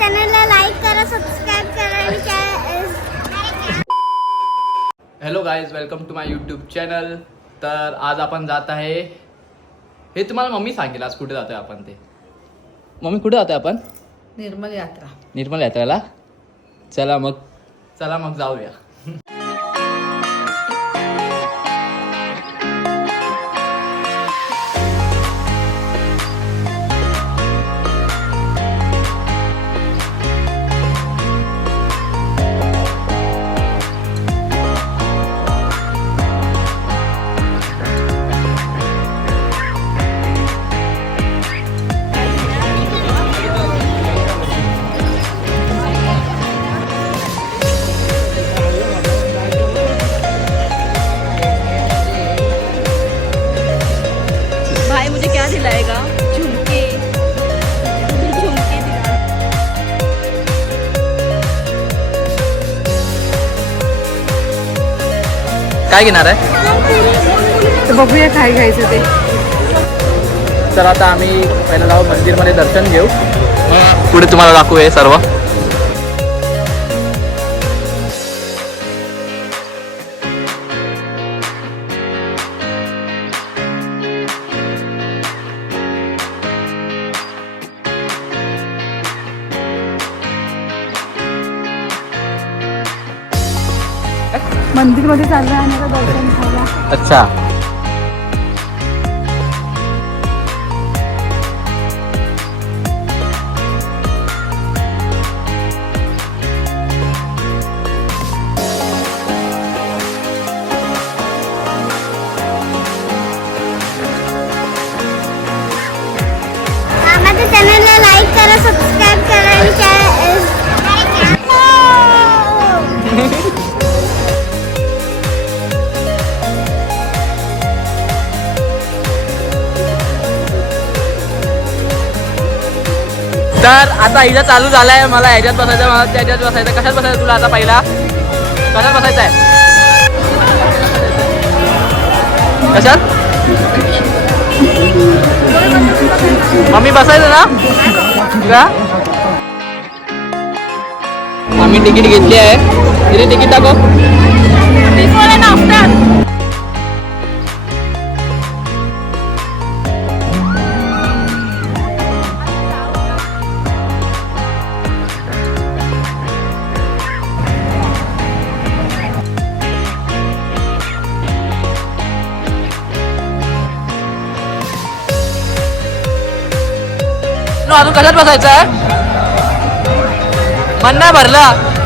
चॅनलला लाईक करा, सबस्क्राईब करा आणि hello guys, welcome to my YouTube channel. तर आज आपण जात आहे, हे तुम्हाला मम्मी सांगेल आज कुठे जातोय आपण. ते मम्मी कुठे जातोय आपण? निर्मल यात्रा. निर्मल यात्रेला. चला मग जाऊया. भाई मुझे क्या दिलाएगा? झुमके. झुमके दिला. काय घेणार आहे? तर बघूया काय घ्यायचं ते. तर आता आम्ही पहिला जाऊ मंदिरमध्ये दर्शन घेऊ, मग पुढे तुम्हाला दाखवू हे सर्व. मंदिरमध्ये चाललोय आणि आता दर्शन घ्यायला. अच्छा. माझ्या चॅनलला लाईक करा, सबस्क्राईब करा आणि तर आता हिला चालू झालाय. मला ह्याच्यात बसायचं, मला त्याच्यात बसायचं. कशात बसायचं तुला आता? पहिला कशात बसायचं आहे? कशात? मम्मी बसायचं ना का? आम्ही तिकीट घेतली आहे. तिथे तिकीट दाखव. अजून कशात बसायचं आहे? मन नाही भरलं.